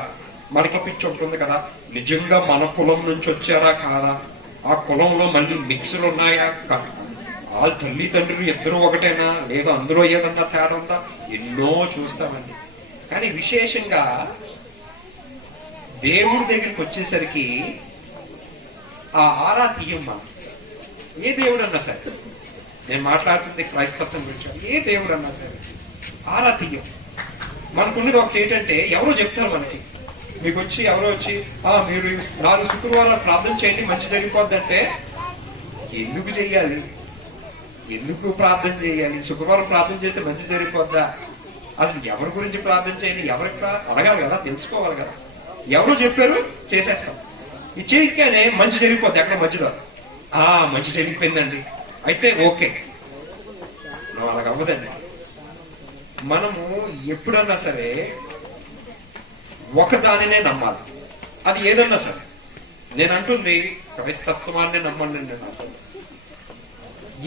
మనకి పిచ్చి ఉంటుంది కదా, నిజంగా మన కులం నుంచి వచ్చారా కాదా, ఆ కులంలో మళ్ళీ మిక్సులు ఉన్నాయా, వాళ్ళ తల్లిదండ్రులు ఇద్దరు ఒకటేనా, లేదా అందులో ఏదన్నా తేడా ఉందా, ఎన్నో చూస్తామండి. కానీ విశేషంగా దేవుడి దగ్గరికి వచ్చేసరికి ఆ ఆరా తీయం. మనం ఏ దేవుడు అన్నా సరే, నేను మాట్లాడుతుంది క్రైస్తత్వం గురించి, ఏ దేవుడు అన్నా సరే ఆరా తీయం. మనకున్నది ఒకటి ఏంటంటే ఎవరో చెప్తారు మనకి, మీకు వచ్చి ఎవరో వచ్చి మీరు 4 శుక్రవారాలు ప్రార్థన చేయండి మంచి జరిగిపోద్దంటే ఎందుకు చెయ్యాలి? ఎందుకు ప్రార్థన చేయాలి? శుక్రవారం ప్రార్థన చేస్తే మంచి జరిగిపోద్దా? అసలు ఎవరి గురించి ప్రార్థన చేయండి, ఎవరికి అడగాలి కదా, తెలుసుకోవాలి కదా. ఎవరు చెప్పారు చేసేస్తాం. ఇది చేయగానే మంచి జరిగిపోద్ది. అక్కడ మధ్యలో మంచి జరిగిపోయిందండి అయితే ఓకే, అలాగ అవ్వదండి. మనము ఎప్పుడన్నా సరే ఒకదానినే నమ్మాలి, అది ఏదన్నా సరే. నేను అంటుంది క్రైస్తత్వాన్ని నమ్మండి, నేను అంటుంది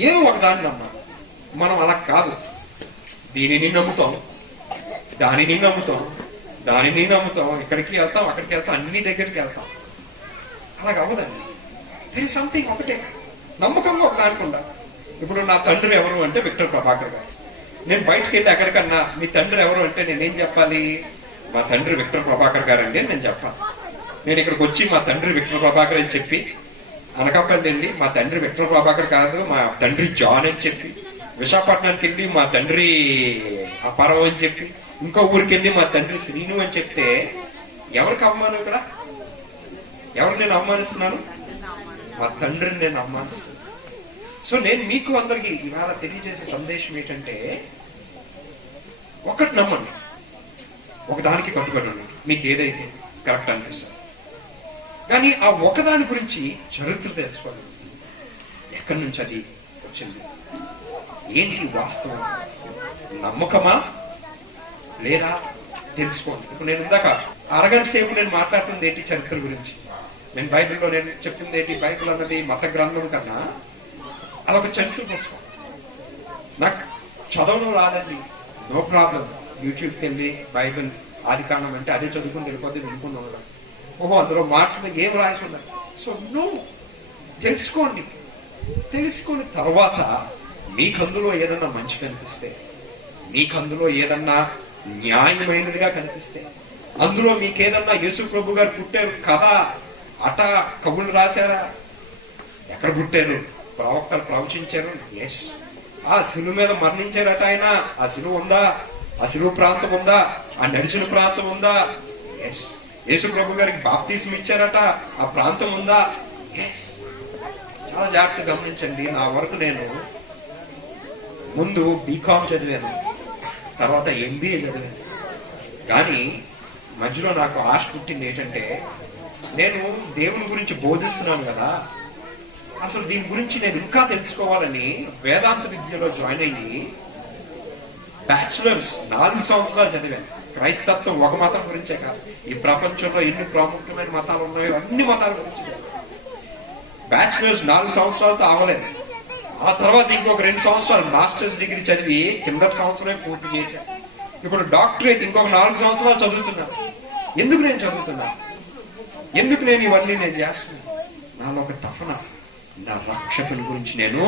ఏదో ఒకదాన్ని నమ్మాలి. మనం అలా కాదు, దీనిని నమ్ముతాం, దానిని నమ్ముతాం, దానిని నమ్ముతాం, ఇక్కడికి వెళ్తాం, అక్కడికి వెళ్తాం, అన్ని దగ్గరికి వెళ్తాం. అలాగ అవ్వదండి. దెర్ ఇస్ సంథింగ్ ఒకటే నమ్మకంగా ఒక దానికి ఉండాలి. ఇప్పుడు నా తండ్రి ఎవరు అంటే విక్టర్ ప్రభాకర్ గారు. నేను బయటకు వెళ్ళి ఎక్కడికన్నా మీ తండ్రి ఎవరు అంటే నేనేం చెప్పాలి? మా తండ్రి విక్టర్ ప్రభాకర్ గారు అండి అని నేను చెప్పాలి. నేను ఇక్కడికి వచ్చి మా తండ్రి విక్టర్ ప్రభాకర్ అని చెప్పి అనకాపల్లి వెళ్ళి మా తండ్రి విక్టర్ ప్రభాకర్ కాదు మా తండ్రి జాన్ అని చెప్పి, విశాఖపట్నానికి వెళ్ళి మా తండ్రి అపారావు అని చెప్పి, ఇంకో ఊరికి వెళ్ళి మా తండ్రి శ్రీను అని చెప్తే ఎవరికి అవమానం? ఇక్కడ ఎవరు నేను అవమానిస్తున్నాను? మా తండ్రిని నేను అవమానిస్తున్నాను. సో నేను మీకు అందరికి ఇవాళ తెలియజేసే సందేశం ఏంటంటే, ఒకటి నమ్మండి, ఒకదానికి కట్టుబడి ఉండండి, మీకు ఏదైతే కరెక్ట్ అనిపిస్తుంది. కానీ ఆ ఒకదాని గురించి చరిత్ర తెలుసుకోండి. ఎక్కడి నుంచి అది వచ్చింది, ఏంటి వాస్తవం, నమ్మకమా లేదా తెలుసుకోండి. ఇప్పుడు నేను ఇందాక అరగంట సేపు నేను మాట్లాడుతుంది ఏంటి? చరిత్ర గురించి. నేను బైబిల్లో నేను చెప్తుంది ఏంటి? బైబిల్ అన్నది మత గ్రంథం కన్నా అదొక చరిత్ర పుస్తకం. నాకు చదవడం రాదండి, నో ప్రాబ్లం. యూట్యూబ్కి వెళ్ళి బైబిల్ ఆదికాండం అంటే అదే చదువుకుని వెళ్ళిపోతే వినుకుని ఉండడం. ఓహో అందులో మాటలు ఏం రాసి ఉన్నాయి. సో నో, తెలుసుకోండి. తెలుసుకుని తర్వాత మీకు అందులో ఏదన్నా మంచి కనిపిస్తే, మీకు అందులో ఏదన్నా న్యాయమైనదిగా కనిపిస్తే, అందులో మీకేదన్నా యేసు ప్రభు గారు పుట్టారు కదా అట కబుర్లు రాశారా, ఎక్కడ పుట్టారు, ప్రవక్తలు ప్రవచించారు, ఎస్. ఆ శిలువ మీద మరణించారట ఆయన, ఆ శిలువ ఉందా, ఆ శిలువ ప్రాంతం ఉందా, ఆ నడిచిన ప్రాంతం ఉందా, ఎస్. యేసు ప్రభు గారికి బాప్తీసం ఇచ్చారట, ఆ ప్రాంతం ఉందా, ఎస్. చాలా జాగ్రత్తగా గమనించండి. నా వరకు నేను ముందు బీకామ్ చదివాను, తర్వాత ఎంబీఏ చదివాను. కానీ మధ్యలో నాకు ఆశ పుట్టింది ఏంటంటే, నేను దేవుని గురించి బోధిస్తున్నాను కదా, అసలు దీని గురించి నేను ఇంకా తెలుసుకోవాలని వేదాంత విద్యలో జాయిన్ అయ్యి బ్యాచులర్స్ 4 సంవత్సరాలు చదివాను. క్రైస్తత్వం ఒక మతం గురించే కాదు, ఈ ప్రపంచంలో ఎన్ని ప్రాముఖ్యమైన మతాలు ఉన్నాయో అన్ని మతాల గురించి బ్యాచులర్స్ 4 సంవత్సరాలతో అవ్వలేదు. ఆ తర్వాత ఇంకొక 2 సంవత్సరాలు మాస్టర్స్ డిగ్రీ చదివి కిందటి సంవత్సరమే పూర్తి చేశాను. ఇప్పుడు డాక్టరేట్ ఇంకొక 4 సంవత్సరాలు చదువుతున్నాను. ఎందుకు నేను చదువుతున్నా, ఎందుకు నేను ఇవన్నీ నేను చేస్తున్నాను? నాలో ఒక తపన, నా రక్షకుని గురించి నేను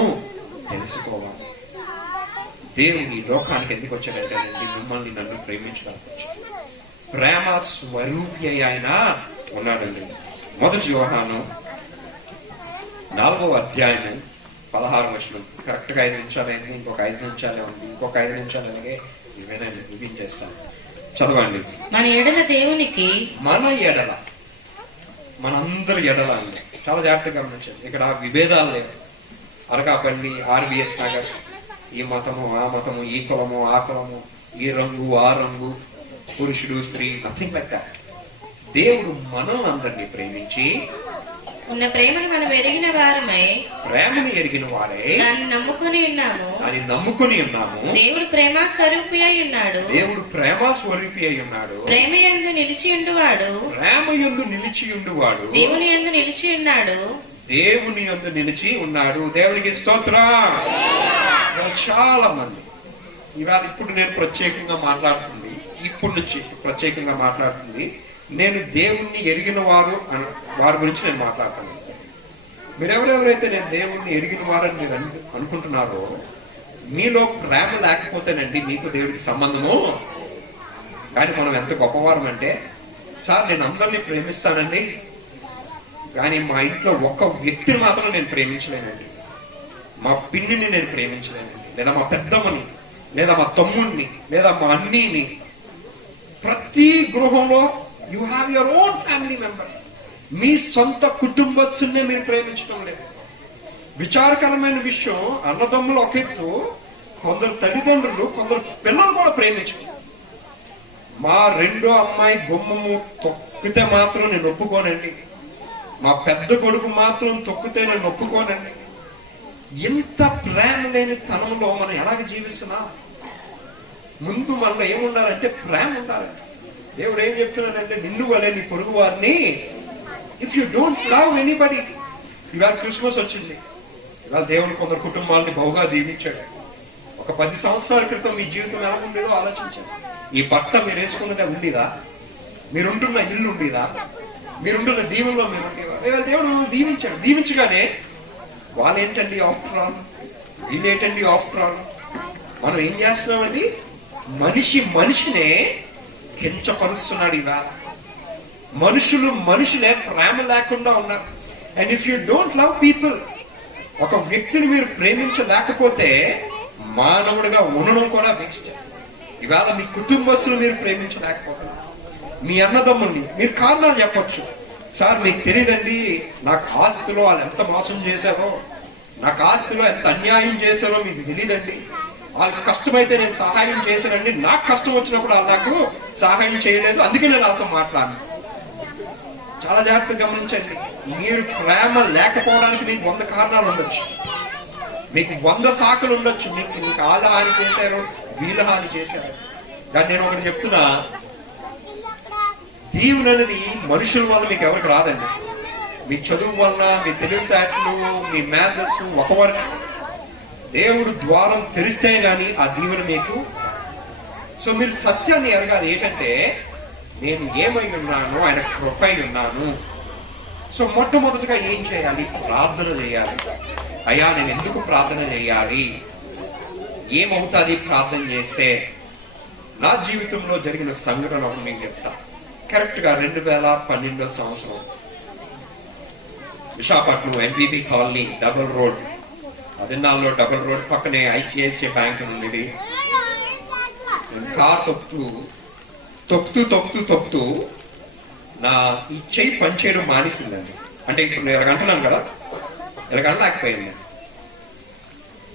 తెలుసుకోవాలి. దేవుని లోకానికి ఎందుకు వచ్చాడంటే మిమ్మల్ని నన్ను ప్రేమించడానికి వచ్చాడు. ప్రేమ స్వరూపి ఆయన ఉన్నాడండి. 1 యోహాను 4వ అధ్యాయం 16వ వచనం. కరెక్ట్ గా 5 నిమిషాలు అయింది, ఇంకొక 5 నిమిషాలే ఉంది, ఇంకొక 5 నిమిషాలు అలాగే ఇవేనా ముగించేస్తాను. చదవండి. మన ఎడల దేవునికి, మన ఎడల, మనందరి ఎడల అండి. చాలా జాగ్రత్తగా గమనించండి. ఇక్కడ విభేదాలు లేవు. అనకాపల్లి, ఆర్బిఎస్ నగర్, ఈ మతము ఆ మతము, ఈ కులము ఆ కులము, ఈ రంగు ఆ రంగు, పురుషుడు స్త్రీ, నథింగ్ లైక్ దట్. దేవుడు మనం అందరినీ ప్రేమించి ఉన్న ప్రేమను మనం ఎరిగిన వారమై, ప్రేమను ఎరిగిన వారే దాన్ని నమ్ముకుని ఉన్నాము. అని నమ్ముకుని ఉన్నాము. దేవుడు ప్రేమ స్వరూపి అయి ఉన్నాడు. దేవుడు ప్రేమ స్వరూపి అయి ఉన్నాడు. ప్రేమ యందు నిలిచి ఉండువాడు, ప్రేమ యందు నిలిచి ఉండువాడు దేవుని యందు నిలిచి ఉన్నాడు. దేవుని యందు నిలిచి ఉన్నాడు. దేవునికి స్తోత్రం. చాలా మంది ఇవాళ ఇప్పుడు నేను ప్రత్యేకంగా మాట్లాడుతుంది, ఇప్పుడు నుంచి ప్రత్యేకంగా మాట్లాడుతుంది, నేను దేవుణ్ణి ఎరిగిన వారి గురించి నేను మాట్లాడుతాను. మీరెవరెవరైతే నేను దేవుణ్ణి ఎరిగిన వారని మీరు అనుకుంటున్నారో, మీలో ప్రేమ లేకపోతేనండి మీకు దేవుడికి సంబంధము. కానీ మనం ఎంత గొప్పవారం అంటే, సార్ నేను అందరినీ ప్రేమిస్తానండి, కానీ మా ఇంట్లో ఒక్క వ్యక్తిని మాత్రం నేను ప్రేమించలేనండి. మా పిన్నిని నేను ప్రేమించలేనండి, లేదా మా పెద్దమ్మని, లేదా మా తమ్ముడిని, లేదా మా అన్నీని. ప్రతి గృహంలో you have your own family member. మీ సొంత కుటుంబస్తున్నే మీరు ప్రేమించడం లేదు. విచారకరమైన విషయం, అన్నదమ్ములు ఒక ఎత్తు, కొందరు తల్లిదండ్రులు కొందరు పిల్లలు కూడా ప్రేమించరు. మా రెండో అమ్మాయి గుమ్మము తొక్కితే మాత్రం నేను ఒప్పుకోనండి, మా పెద్ద కొడుకు మాత్రం తొక్కితే నేను ఒప్పుకోనండి. ఇంత ప్రేమ లేని తనంలో మనం ఎలాగ జీవిస్తున్నాం? ముందు మనలో ఏముండాలంటే ప్రేమ ఉండాలి. దేవుడు ఏం చెప్తున్నాడంటే, నిన్ను వలే నీ పొరుగు వారిని. If you don't love anybody. ఇవాళ క్రిస్మస్ వచ్చింది, ఇవాళ దేవుడు కొందరు కుటుంబాలని బహుగా దీవించాడు. ఒక 10 సంవత్సరాల క్రితం మీ జీవితం ఎలా ఉండేదో ఆలోచించాడు. ఈ బట్ట మీరు వేసుకున్నదే ఉండేదా? మీరుంటున్న ఇల్లు ఉండేదా? మీరుంటున్న దీవెనలో మీరు ఉండేవా? లేదా దేవుడు దీవించాడు. దీవించగానే వాళ్ళేంటండి ఆఫ్టర్ ఆల్, వీళ్ళేంటండి ఆఫ్టర్ ఆల్. మనం ఏం చేస్తున్నామండి? మనిషినే కించపరుస్తున్నాడు. ఇవాళ మనుషులే ప్రేమ లేకుండా ఉన్నారు. And if you don't love people, ఒక వ్యక్తిని మీరు ప్రేమించలేకపోతే మానవుడిగా ఉండడం కూడా వేస్ట్. ఇవాళ మీ కుటుంబస్తులు మీరు ప్రేమించలేకపోతున్నారు. మీ అన్నదమ్ముల్ని మీరు కారణాలు చెప్పొచ్చు. సార్ మీకు తెలియదండి, నాకు ఆస్తిలో వాళ్ళు ఎంత మోసం చేశారో, నాకు ఆస్తిలో ఎంత అన్యాయం చేశారో మీకు తెలియదండి. వాళ్ళకి కష్టమైతే నేను సహాయం చేశానండి, నాకు కష్టం వచ్చినప్పుడు వాళ్ళు నాకు సహాయం చేయలేదు, అందుకే నేను వాళ్ళతో మాట్లాడను. చాలా జాగ్రత్తగా గమనించండి. మీరు ప్రేమ లేకపోవడానికి మీకు 100 కారణాలు ఉండొచ్చు, మీకు 100 సాకులు ఉండొచ్చు. మీకు వాళ్ళ హాని చేశారు, వీళ్ళ హాని చేశారు. కానీ నేను ఒకటి చెప్తున్నా, దీవుని అనేది మనుషుల వల్ల మీకు ఎవరికి రాదండి. మీ చదువు వల్ల, మీ తెలివితేటలు, మీ మేధస్సు, ఒకవరకు దేవుడు ద్వారం తెరిస్తే గాని ఆ దీవెన మీకు. సో మీరు సత్యాన్ని ఎరగాలి. ఏంటంటే, నేను ఏమై ఉన్నాను, ఆయన కృపై ఉన్నాను. సో మొట్టమొదటిగా ఏం చేయాలి? ప్రార్థన చేయాలి. అయ్యా నేను ఎందుకు ప్రార్థన చేయాలి? ఏమవుతుంది ప్రార్థన చేస్తే? నా జీవితంలో జరిగిన సంఘటన ఒకటి మీకు చెప్తా. కరెక్ట్ గా 2012 సంవత్సరం Visakhapatnam MPP colony double road, 14 double road పక్కనే ఐసిఐసిఐ బ్యాంక్ ఉండేది. కార్ తొక్కుతూ నా ఈ చెయ్యి పనిచేయడం మానేసిందండి. అంటే ఇప్పుడు నేను ఎలాగంటున్నాను కదా, ఎలాగనలేకపోయింది.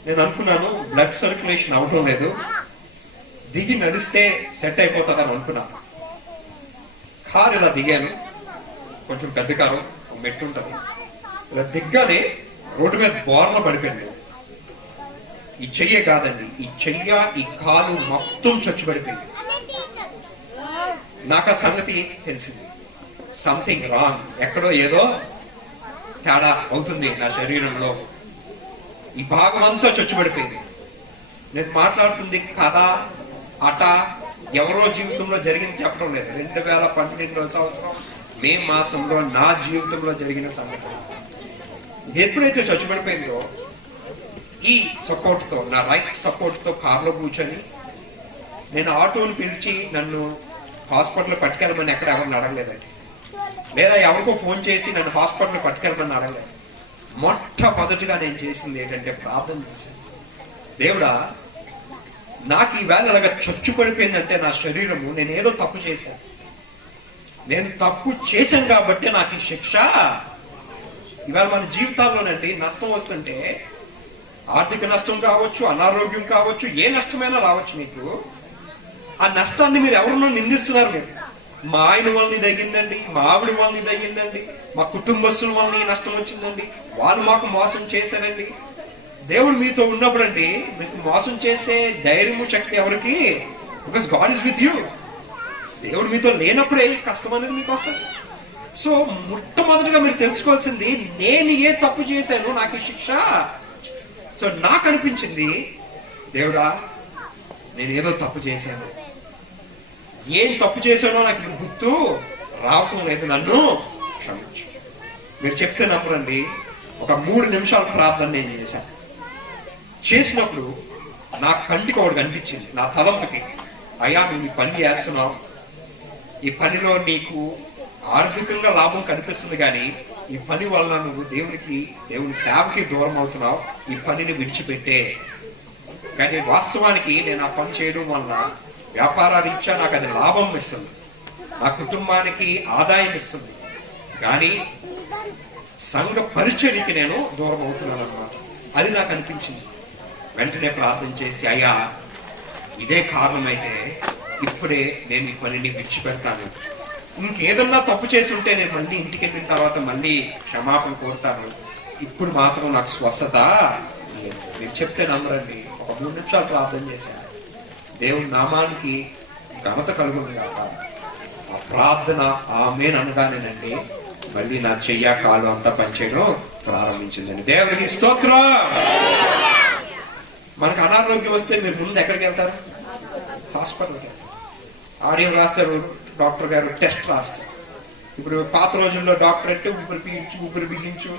నేను అనుకున్నాను బ్లడ్ సర్క్యులేషన్ అవటం లేదు, దిగి నడిస్తే సెట్ అయిపోతుందని అనుకున్నాను. కారు ఇలా దిగాను, కొంచెం పెద్ద కారు, ఒక మెట్టు ఉంటుంది. ఇలా దిగ్గానే రోడ్డు మీద బోర్ల పడిపోయింది. ఈ చెయ్యే కాదండి, ఈ చెయ్య, ఈ కాలు మొత్తం చచ్చు పడిపోయింది. నాకు ఆ సంగతి తెలిసింది. సంథింగ్ రాంగ్, ఎక్కడో ఏదో తేడా అవుతుంది నా శరీరంలో. ఈ భాగం అంతా చచ్చుబడిపోయింది. నేను మాట్లాడుతుంది కథ, అట, ఎవరో జీవితంలో జరిగింది చెప్పడం లేదు. 2012 సంవత్సరం మే మాసంలో నా జీవితంలో జరిగిన సంఘటన. ఎప్పుడైతే చచ్చుబడిపోయిందో, ఈ సపోర్ట్ తో, నా రైట్ సపోర్ట్ తో కారులో కూర్చొని నేను ఆటోను పిలిచి నన్ను హాస్పిటల్ పట్టుకెళ్ళమని ఎక్కడ ఎవరిని అడగలేదండి, లేదా ఎవరికో ఫోన్ చేసి నన్ను హాస్పిటల్ పట్టుకెళ్ళమని అడగలేదు. మొట్టమొదటిగా నేను చేసింది ఏంటంటే ప్రార్థన చేశాను. దేవుడా, నాకు ఈవేళ అలాగా చచ్చు పడిపోయిందంటే నా శరీరము, నేను ఏదో తప్పు చేశాను, నేను తప్పు చేశాను కాబట్టి నాకు ఈ శిక్ష. ఇవాళ మన జీవితాల్లోనండి నష్టం వస్తుంటే, ఆర్థిక నష్టం కావచ్చు, అనారోగ్యం కావచ్చు, ఏ నష్టమైనా రావచ్చు మీకు. ఆ నష్టాన్ని మీరు ఎవరినో నిందిస్తున్నారు. మీరు మా ఆయన వాళ్ళని తగ్గిందండి, మా ఆవిడ వాళ్ళని తగ్గిందండి, మా కుటుంబస్తుల వల్ల ఈ నష్టం వచ్చిందండి, వాళ్ళు మాకు మోసం చేశారండి. దేవుడు మీతో ఉన్నప్పుడు అండి మీకు మోసం చేసే ధైర్యము, శక్తి ఎవరికి? Because God is with you. దేవుడు మీతో లేనప్పుడే ఈ కష్టం అనేది మీకు వస్తుంది. సో మొట్టమొదటిగా మీరు తెలుసుకోవాల్సింది, నేను ఏ తప్పు చేశాను, నాకు ఈ శిక్ష. సో నాకు అనిపించింది, దేవుడా నేను ఏదో తప్పు చేశాను, ఏం తప్పు చేశానో నాకు ఇప్పుడు గుర్తు రావటం లేదు, నన్ను క్షమించు. మీరు చెప్తే నమ్మరండి, ఒక 3 నిమిషాల ప్రార్థన నేను చేశాను. చేసినప్పుడు నా కంటికి ఒకటి కనిపించింది, నా తలంపుకి. అయ్యా నువ్వు ఈ పని చేస్తున్నావు, ఈ పనిలో నీకు ఆర్థికంగా లాభం కనిపిస్తుంది, కానీ ఈ పని వలన నువ్వు దేవుని సేవకి దూరం అవుతున్నావు, ఈ పనిని విడిచిపెట్టే. కానీ వాస్తవానికి నేను ఆ పని చేయడం వల్ల వ్యాపార రీత్యా నాకు అది లాభం ఇస్తుంది. ఆ కుటుంబానికి ఆదాయం ఇస్తుంది, కానీ సంఘ పరిచర్యకి నేను దూరం అవుతున్నాను అన్నమాట. అది నాకు అనిపించింది. వెంటనే ప్రార్థన చేసి, అయ్యా ఇదే కారణమైతే ఇప్పుడే నేను ఈ పనిని విడిచిపెడతాను. ఇంకేదన్నా తప్పు చేసి ఉంటే నేను మళ్ళీ ఇంటికి వెళ్ళిన తర్వాత మళ్ళీ క్షమాపణ కోరుతాను. ఇప్పుడు మాత్రం నాకు స్వస్థత లేదు. మీరు చెప్తే నమ్మరండి, ఒక 3 నిమిషాలు ప్రార్థన చేశాను. దేవుని నామానికి ఘనత కలుగుతుంది కాక ఆ ప్రార్థన ఆమేన్ అనగానేనండి మళ్ళీ నా చెయ్య కాలు అంతా పనిచేయడం ప్రారంభించిందండి. దేవునికి స్తోత్రం. మనకు అనారోగ్యం వస్తే మీరు ముందు ఎక్కడికి వెళ్తారు? హాస్పిటల్కి వెళ్తారు. ఆడియో రాస్తారు, డాక్టర్ గారు టెస్ట్ రాస్తారు. ఇప్పుడు పాత రోజుల్లో డాక్టర్ అంటే ఊపిరి బిగించు,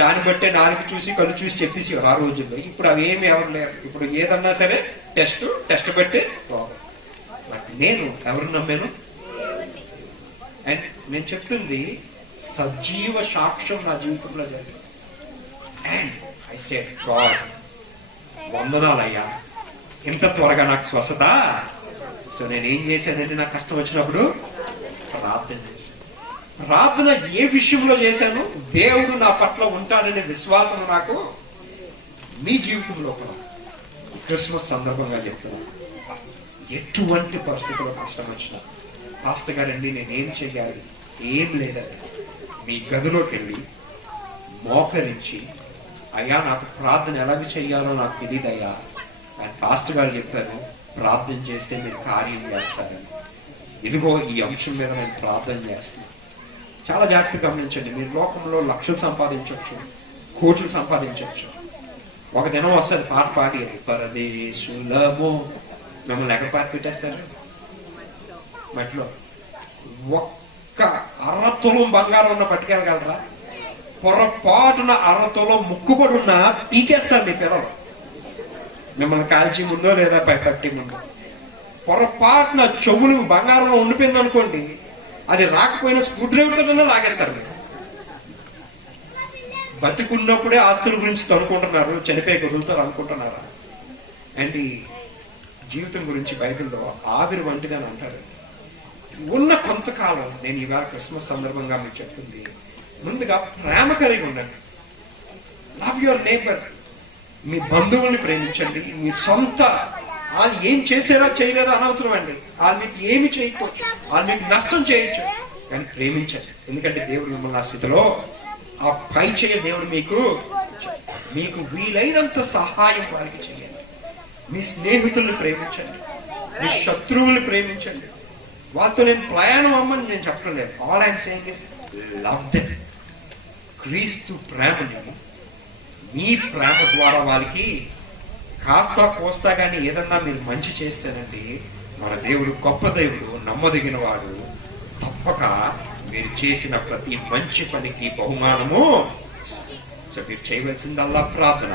దాన్ని బట్టే నాలుగు చూసి కళ్ళు చూసి చెప్పేసి ఆ రోజుల్లో. ఇప్పుడు అవి ఏమి ఎవరు లేరు. ఇప్పుడు ఏదన్నా సరే టెస్ట్ బట్టే నేను ఎవరు నమ్మాను? అండ్ నేను చెప్తుంది సజీవ సాక్ష్యం నా జీవితంలో జరిగింది. అండ్ ఐ సెడ్ గాడ్, వందనాలయ్యా, ఇంత త్వరగా నాకు స్వస్థత. సో నేను ఏం చేశానంటే నాకు కష్టం వచ్చినప్పుడు ప్రార్థన చేశాను. ప్రార్థన ఏ విషయంలో చేశాను? దేవుడు నా పట్ల ఉంటాడనే విశ్వాసం నాకు మీ జీవితంలో కూడా క్రిస్మస్ సందర్భంగా చెప్తున్నాను. ఎటువంటి పరిస్థితుల్లో కష్టం వచ్చినా, పాస్టర్ గారండి నేనేం చెయ్యాలి? ఏం లేదండి, మీ గదిలోకి వెళ్ళి మోకరించి, అయ్యా నాకు ప్రార్థన ఎలాగ చెయ్యాలో నాకు తెలియదయ్యా అని పాస్టర్ గారు చెప్పారు. ప్రార్థన చేస్తే మీరు కార్యం చేస్తారని. ఇదిగో ఈ అంశం మీద నేను ప్రార్థన చేస్తాను. చాలా జాగ్రత్తగా గమనించండి. మీరు లోకంలో లక్షలు సంపాదించవచ్చు, కోట్లు సంపాదించవచ్చు. ఒక దినం వస్తుంది పాట పాడి పరదేశులమో, మిమ్మల్ని ఎక్కడ పాట పెట్టేస్తారు? మట్లో ఒక్క అరతులం బంగారం ఉన్న పట్టుకెళ్ళగలరా? పొరపాటున అరతులం ముక్కుబడి ఉన్న పీకేస్తారు మీ పిల్లలు. మిమ్మల్ని కాల్చి ముందో లేదా పట్టి ముందో. పొరపాటున చెవులు బంగారంలో ఉండిపోయింది అనుకోండి, అది రాకపోయినా స్క్రూ డ్రైవర్తోనే లాగేస్తారు మీరు. బతికున్నప్పుడే ఆస్తుల గురించి అనుకుంటున్నారు, చనిపోయే వదులుతారు అనుకుంటున్నారా? అండ్ జీవితం గురించి బైబిల్లో ఆవిరి వంటిగా అంటారు. ఉన్న కొంతకాలం, నేను ఇవాళ క్రిస్మస్ సందర్భంగా మీకు చెప్తుంది, ముందుగా ప్రేమ కలిగి ఉండండి. Love your neighbour. మీ బంధువుల్ని ప్రేమించండి. మీ సొంత వాళ్ళు ఏం చేసారో చేయలేదో అనవసరం అండి. వాళ్ళు మీకు ఏమి చేయకపోవచ్చు, వాళ్ళు మీకు నష్టం చేయొచ్చు, కానీ ప్రేమించండి. ఎందుకంటే దేవుడు మిమ్మల్ని ఆ స్థితిలో ఆ పై చేయ దేవుడు మీకు వీలైనంత సహాయం వారికి చేయండి. మీ స్నేహితుల్ని ప్రేమించండి, మీ శత్రువుల్ని ప్రేమించండి. వాళ్ళతో నేను ప్రయాణం అమ్మని నేను చెప్పడం లేదు. All I'm saying is love them. క్రీస్తు ప్రేమని మీ ప్రేమ ద్వారా వాళ్ళకి కాస్తా కోస్తా కానీ ఏదన్నా మీరు మంచి చేస్తేనండి, మన దేవుడు గొప్ప దేవుడు, నమ్మదగిన వాడు. తప్పక మీరు చేసిన ప్రతి మంచి పనికి బహుమానము. సో మీరు చేయవలసిందల్లా ప్రార్థన.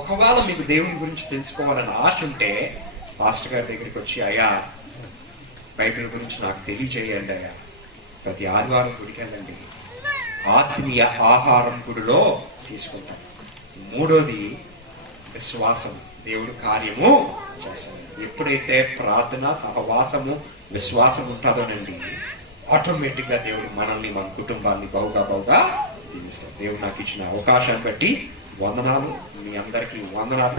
ఒకవేళ మీకు దేవుని గురించి తెలుసుకోవాలని ఆశ ఉంటే పాస్టర్ గారి దగ్గరికి వచ్చి, అయ్యా బైబిల్ గురించి నాకు తెలియజేయండి అయ్యా. ప్రతి ఆదివారం గుడికి వెళ్ళండి. ఆత్మీయ ఆహారం గుడిలో తీసుకుంటాం. మూడోది విశ్వాసం. దేవుడు కార్యము చేస్తాడు. ఎప్పుడైతే ప్రార్థన, సహవాసము, విశ్వాసం ఉంటుందోనండి, ఆటోమేటిక్ గా దేవుడు మనల్ని, మన కుటుంబాన్ని బహుగా దీవిస్తాడు. దేవుడు నాకు ఇచ్చిన అవకాశాన్ని బట్టి వందనాలు. మీ అందరికీ వందనాలు.